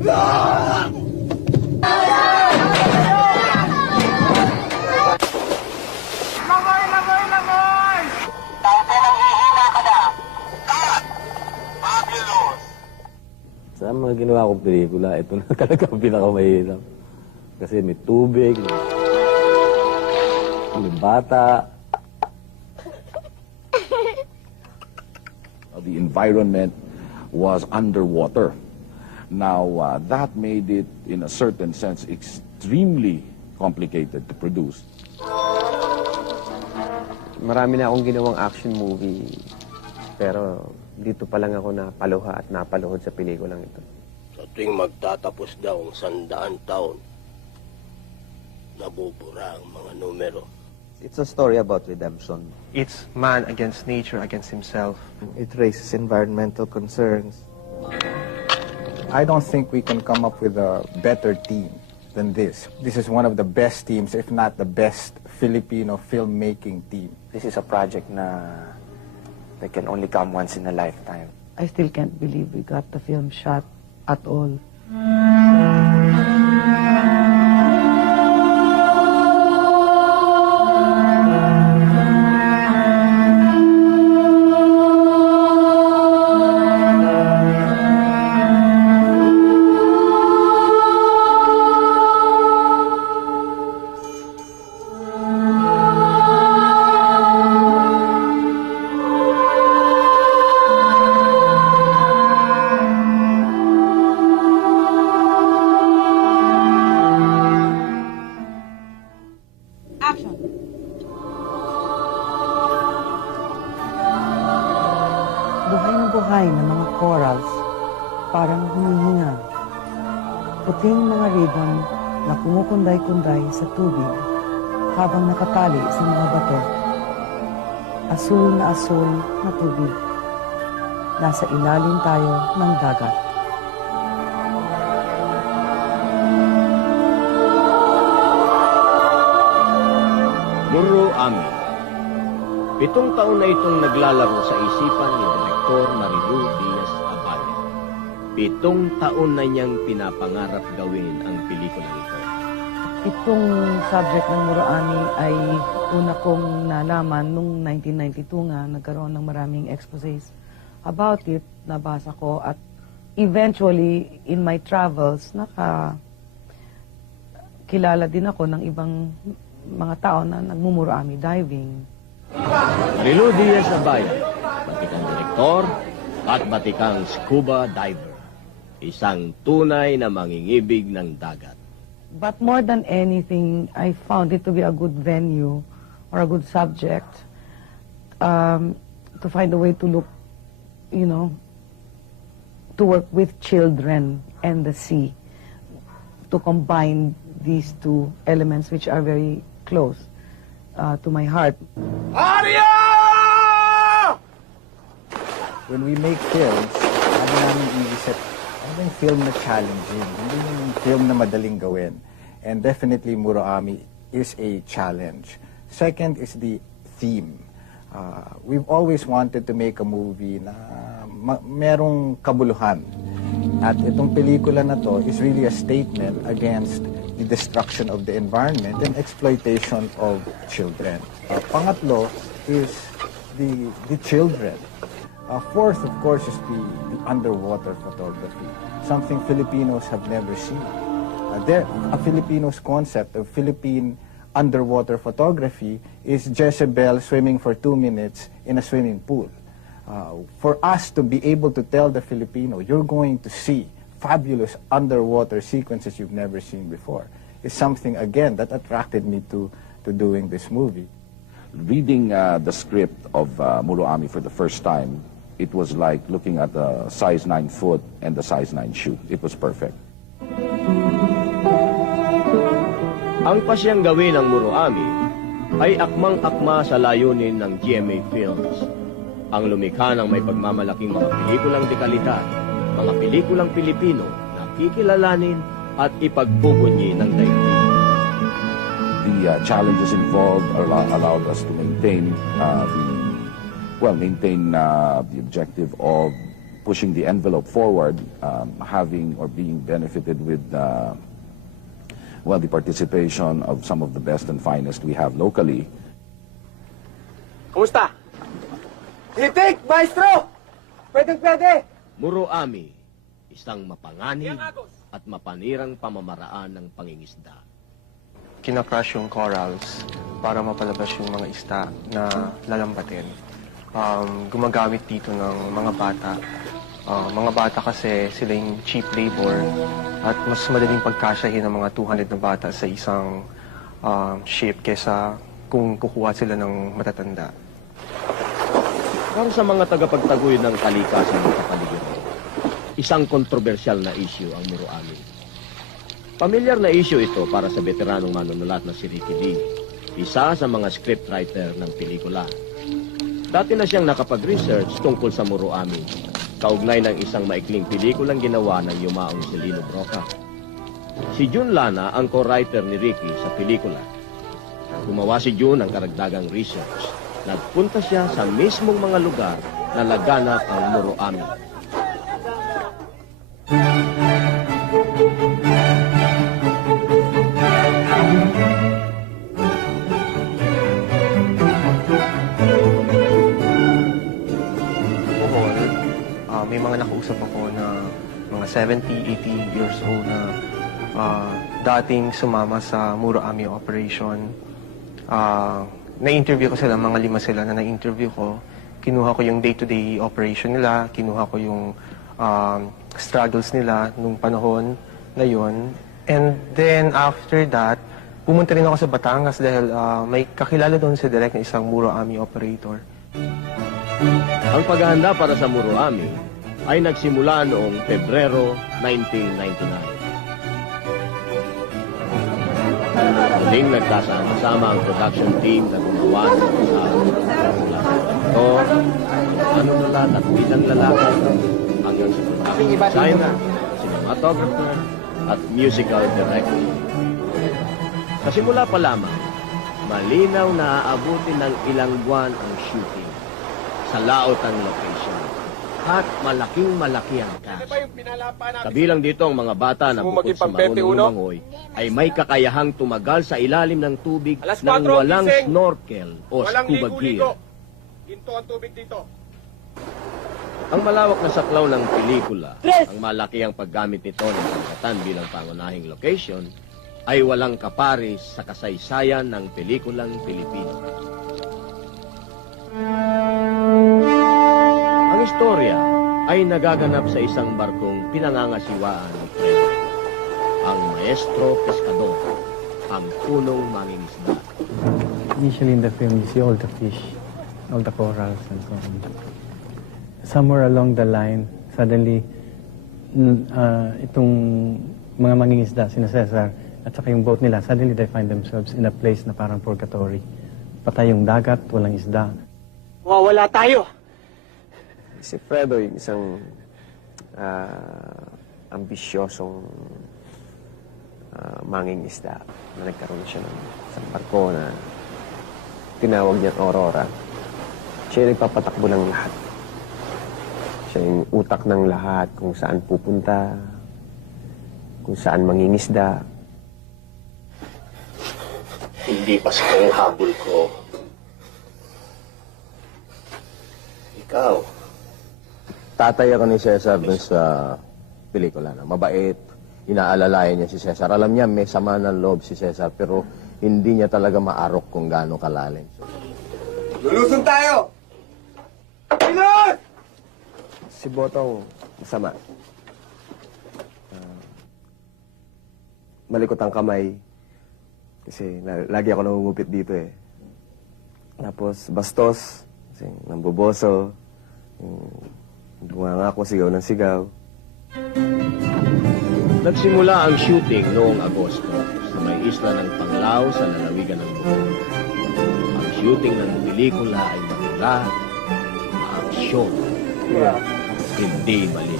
Langoy! Langoy! Langoy! Dati nanghihina ka na. Cut! Fabulous! Sa mga ginawa kong pelikula, ito na talaga ang pinakamahirap. Kasi may tubig, may bata. The environment was underwater. Now, that made it, in a certain sense, extremely complicated to produce. Marami na akong ginawang action movie, pero dito pa lang ako napaluha at napaluhod sa pelikulang ito. Sa tuwing magtatapos daw ang 100 taon, nabubura ang mga numero. It's a story about redemption. It's man against nature, against himself. It raises environmental concerns. I don't think we can come up with a better team than this. This is one of the best teams, if not the best, Filipino filmmaking team. This is a project that can only come once in a lifetime. I still can't believe we got the film shot at all. Buhay na buhay ng mga corals, parang humihinga. Puting mga ribbon na kumukunday-kunday sa tubig habang nakatali sa mga bato. Asul na tubig. Nasa ilalim tayo ng dagat. Muro Ami. 7 taon na itong naglalaro sa isipan ni Direktor Marilu Diaz-Abale. 7 taon na niyang pinapangarap gawin ang pelikulang ito. Itong subject ng Muroami ay una kong nalaman nung 1992 nga, nagkaroon ng maraming exposés about it, nabasa ko at eventually in my travels, kilala din ako ng ibang mga tao na nagmumuroami diving. Marilu Diaz-Abale, batikang direktor at batikang scuba diver. Isang tunay na mangingibig ng dagat. But more than anything, I found it to be a good venue or a good subject to find a way to look, to work with children and the sea, to combine these two elements which are very close to my heart. Arya! When we make films, ano namin iisip, ano yung film na challenging, hindi yung film na madaling gawin. And definitely Muroami is a challenge. Second is the theme. We've always wanted to make a movie na merong kabuluhan. At itong pelikula na to is really a statement against the destruction of the environment and exploitation of children. Pangatlo is the children. Fourth, of course, is the underwater photography, something Filipinos have never seen. A Filipino's concept of Philippine underwater photography is Jezebel swimming for 2 minutes in a swimming pool. For us to be able to tell the Filipino, you're going to see fabulous underwater sequences you've never seen before, is something, again, that attracted me to doing this movie. Reading the script of Muroami for the first time, it was like looking at a size 9 foot and the size 9 shoe. It was perfect. Ang pasyang gawin ng Muroami ay akmang-akma sa layunin ng GMA Films. Ang lumikha ng may pagmamalaking mga pelikulang dekalidad, mga pelikulang Pilipino na kikilalanin at ipagbubunyi ng daigdig. The challenges involved allowed us to maintain the objective of pushing the envelope forward, having or being benefited with well, the participation of some of the best and finest we have locally. Kumusta? Titik, maestro! Pwede! Muroami, isang mapanganib at mapanirang pamamaraan ng pangingisda. Kinakrush yung corals para mapalabas yung mga isda na lalambatin. Gumagamit dito ng mga bata. Mga bata kasi sila yung cheap labor at mas madaling pagkasyahin ng mga 200 na bata sa isang ship kesa kung kukuha sila ng matatanda. Para sa mga tagapagtaguyod ng kalikasan ng kapaligiran, isang kontrobersyal na issue ang Muroami. Pamilyar na issue ito para sa veteranong manunulat na si Ricky Lee, isa sa mga scriptwriter ng pelikula. Dati na siyang nakapag-research tungkol sa Muroami, kaugnay ng isang maikling pelikulang ginawa ng yumaong si Lino Broca. Si Jun Lana ang co-writer ni Ricky sa pelikula. Gumawa si Jun ng karagdagang research. Nagpunta siya sa mismong mga lugar na laganap ang Muroami. May mga nakausap ako na mga 70, 80 years old na dating sumama sa Muroami operation. Na-interview ko sila, mga 5 sila na na-interview ko. Kinuha ko yung day-to-day operation nila, kinuha ko yung struggles nila nung panahon na yun. And then after that, pumunta rin ako sa Batangas dahil may kakilala doon si Direk na isang Muroami operator. Ang paghahanda para sa Muroami ay nagsimula noong Pebrero 1999. Muling nagkasama-sama ang production team na gumawa ng sa ito, manunulat at bilang lalaki hanggang sa production designer, cinematographer at musical director. Sa simula pa lamang, malinaw na aabutin ng ilang buwan ang shooting sa laot ang location. At malaking-malaki ang cast. Kabilang dito ang mga bata na bukod sa marunong lumangoy, ay may kakayahang tumagal sa ilalim ng tubig nang walang snorkel o scuba gear. Ginto ang tubig dito. Ang malawak na saklaw ng pelikula, ang malaki ang paggamit nito ng karagatan bilang pangunahing location, ay walang kaparis sa kasaysayan ng pelikulang Pilipino. Ang istorya ay nagaganap sa isang barkong pinangangasiwaan ng Fred, ang Maestro Pescador, ang punong mangingisda. Initially in the film, you see all the fish, all the corals and so on. Somewhere along the line, suddenly, itong mga mangingisda, sina Cesar, at saka yung boat nila, suddenly they find themselves in a place na parang purgatory. Patay yung dagat, walang isda. Mawawala tayo! Si Fredo, yung isang ambisyosong mangingisda na nagkaroon siya ng isang barko na tinawag niyang Aurora. Siya yung nagpapatakbo ng lahat. Siya yung utak ng lahat kung saan pupunta, kung saan mangingisda. Hindi pa sa kong habol ko. Ikaw. Tatay ako ni Cesar dun sa pelikula na mabait, inaalalayan niya si Cesar. Alam niya may sama ng loob si Cesar pero hindi niya talaga maarok kung gaano kalalim. Lulusong tayo! Pilot! Si Botong, masama. Malikot ang kamay. Kasi lagi ako nangungupit dito eh. Tapos bastos, kasi namboboso. Bunganga ako, sigaw ng sigaw. Nagsimula ang shooting noong Agosto sa may isla ng Panglao sa lalawigan ng Bukol. Ang shooting ng pelikula ay magulat, maaksyon, hindi mali.